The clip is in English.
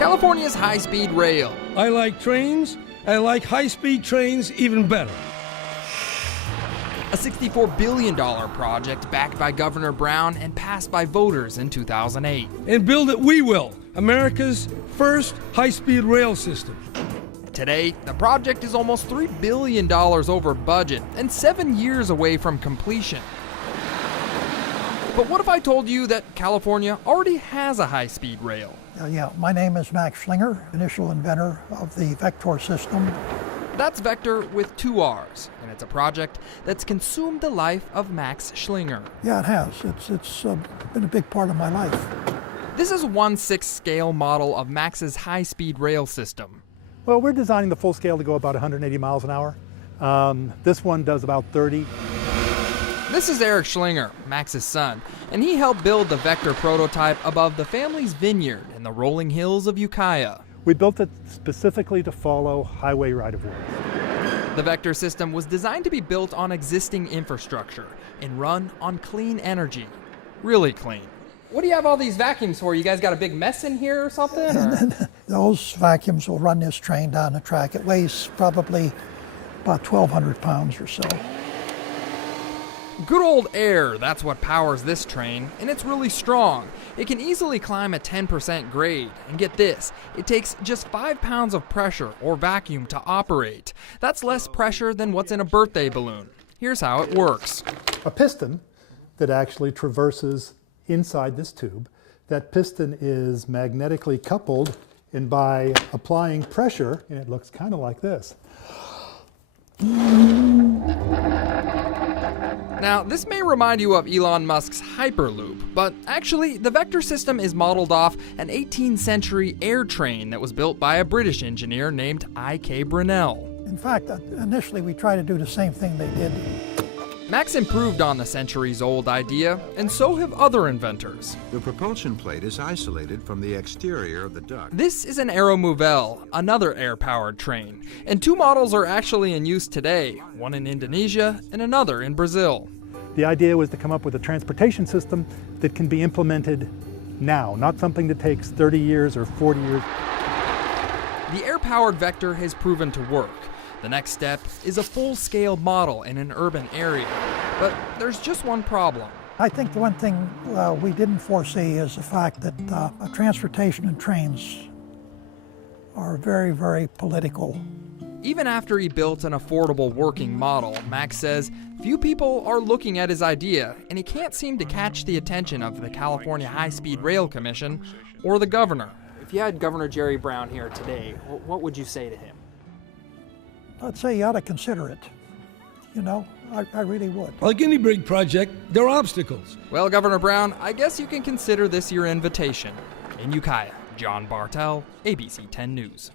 California's high-speed rail. I like trains. I like high-speed trains even better. A $64 billion project backed by Governor Brown and passed by voters in 2008. And build it we will. America's first high-speed rail system. Today, the project is almost $3 billion over budget and 7 years away from completion. But what if I told you that California already has a high-speed rail? Yeah, my name is Max Schlinger, initial inventor of the Vector system. That's Vector with 2 R's, and it's a project that's consumed the life of Max Schlinger. Yeah, it has. It's been a big part of my life. This is a 1/6 scale model of Max's high-speed rail system. Well, we're designing the full scale to go about 180 miles an hour. This one does about 30. This is Eric Schlinger, Max's son, and he helped build the Vector prototype above the family's vineyard in the rolling hills of Ukiah. We built it specifically to follow highway right-of-way. The Vector system was designed to be built on existing infrastructure and run on clean energy. Really clean. What do you have all these vacuums for? You guys got a big mess in here or something? Or? Those vacuums will run this train down the track. It weighs probably about 1,200 pounds or so. Good old air, that's what powers this train, and it's really strong. It can easily climb a 10% grade, and get this, it takes just 5 pounds of pressure or vacuum to operate. That's less pressure than what's in a birthday balloon. Here's how it works. A piston that actually traverses inside this tube. That piston is magnetically coupled, and by applying pressure, and it looks kind of like this. Now, this may remind you of Elon Musk's Hyperloop, but actually, the Vector system is modeled off an 18th century air train that was built by a British engineer named I.K. Brunel. In fact, initially we tried to do the same thing they did. Max improved on the centuries-old idea, and so have other inventors. The propulsion plate is isolated from the exterior of the duct. This is an Aeromovel, another air-powered train, and 2 models are actually in use today, one in Indonesia and another in Brazil. The idea was to come up with a transportation system that can be implemented now, not something that takes 30 years or 40 years. The air-powered Vector has proven to work. The next step is a full-scale model in an urban area. But there's just one problem. I think the one thing we didn't foresee is the fact that transportation and trains are very, very political. Even after he built an affordable working model, Max says few people are looking at his idea, and he can't seem to catch the attention of the California High-Speed Rail Commission or the governor. If you had Governor Jerry Brown here today, what would you say to him? I'd say you ought to consider it. You know, I really would. Like any big project, there are obstacles. Well, Governor Brown, I guess you can consider this your invitation. In Ukiah, John Bartel, ABC 10 News.